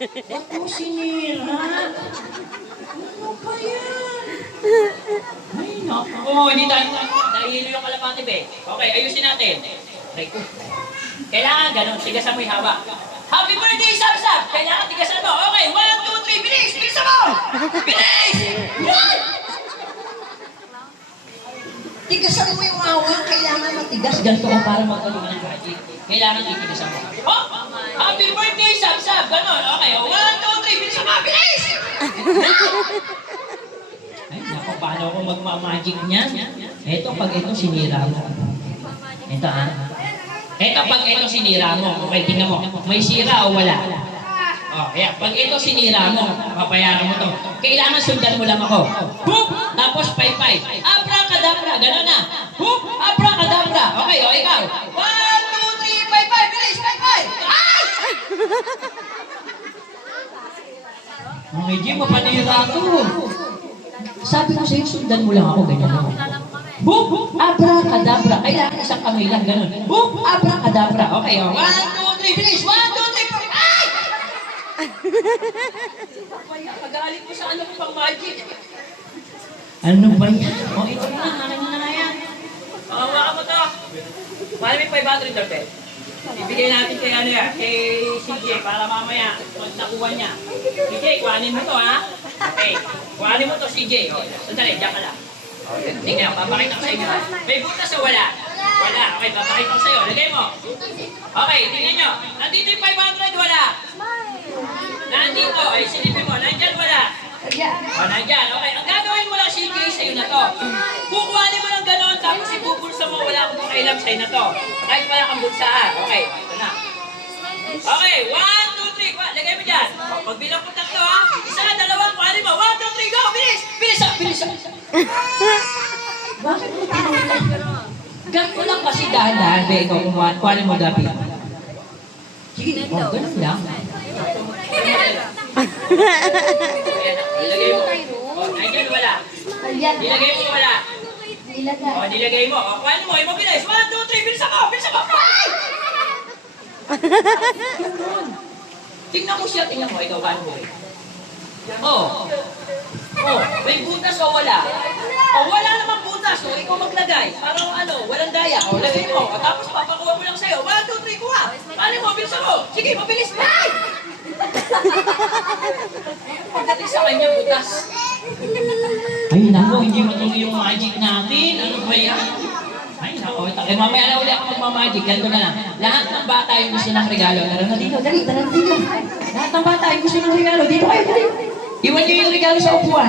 Ba't mo sinira? Ano ba yan? Ay, naku. Hindi tayo. Nahihilo yung kalapati, be. Okay, ayusin natin. Okay, kailangan ganun. Tigasan mo yung hawak. Happy birthday, Sab-Sab! Kailangan tigasan mo. Okay, 1, 2, 3, bilis! Bilisan mo! Bilis! Yan! Tigasan mo yung hawak. Kailangan matigas. Ganito ko para magkaroon ng magic. Kailangan titigasan mo. Oh! Happy birthday, Sab-Sab! Ganun. Okay, 1, 2, 3, bilisan mo! Bilis! Ay, naku, paano ako magmamagic niyan? Ito, pag ito sinira mo. Ito, ha? Ito, pag ito sinira mo. Okay, tingnan mo. May sira o wala? O, kaya, pag ito sinira mo, papayaran mo to. Kailangan sundan mo lang ako. Boop! Tapos, pay-pay. Abracadabra. Gano'n na. Boop! Abracadabra. Okay, o, ikaw. 1, 2, 3, pay-pay. Bilis, pay-pay. Ay! Medyo mapanira to. Sabi ko sa'yo, sundan mo lang ako, ganyan lang. Boop! Abracadabra. Kailangan isang kamay lang, ganun. Boop! Abracadabra. Okay, o. 1, 2, 3, bilis! 1, 2, 3, ay! Kaya, pag-aalit mo sa ano ko pang magic. Ano ba yan? O, ito na. Akin na yan. Waka mo to. Mahal may 500 doon, be. Ibigay natin kay ano yan, kay CJ para mamaya pag nakuha niya. CJ, kuhanin mo to, ha? Okay. Kuhanin mo to, CJ. O, sandali, diyan ka lang. Tingnan, papakita ko sa inyo. May butas o wala? Wala. Okay, papakita ko sa iyo. Lagay mo. Okay, tingnan nyo. Nandito yung 500, wala. Nandito. Ay, silipin mo. Nandyan, wala. O, nandyan. Okay, ang gagawin mo lang, CJ, sa'yo na to. Kukuhanin mo ng gano'n, tapos ibubulsa mo. Wala akong pakailam sa'yo na to. Kahit wala kang bulsaan. Okay, ito na. Okay, 1, 2, 3. Lagay mo dyan. Pagbilang ko tatlo, ha? Isa, dalawa, kuhanin mo. 1, 2, 3, go! Bilis! Bilis! Bilis! Bakit mo tinulan? Ganito lang kasi dahan-dahan, be. Ikaw kuhanin mo gabi. Sige, ganun lang. Nilagay mo. Nandiyan, wala. Nilagay mo, wala. Nilagay mo. Kuhanin mo, mabilis. 1, 2, 3, bilis ako! Bilis ako! Tingnan mo siya, tingnan mo. Ikaw, paano mo? May butas o wala? Wala namang butas. Ikaw maglagay. Parang walang daya. Lagay mo. Tapos papakuha mo lang sa'yo. 1, 2, 3, kuha. Paano mo? Bilisan mo. Sige, mabilis. Ay! Pagdating sa kanya, butas. Ay, naku, hindi matuloy yung magic natin. Ano ba yan? Ay, naku. Mamaya na uli ako magmamagic. Ganito na lang. Lahat ng bata yung gusto ng regalo. Tara na dito. Dali, tara na dito. Lahat ng bata yung gusto ng regalo. Dito kayo, dali. Iwan niyo yung regalo sa upuan.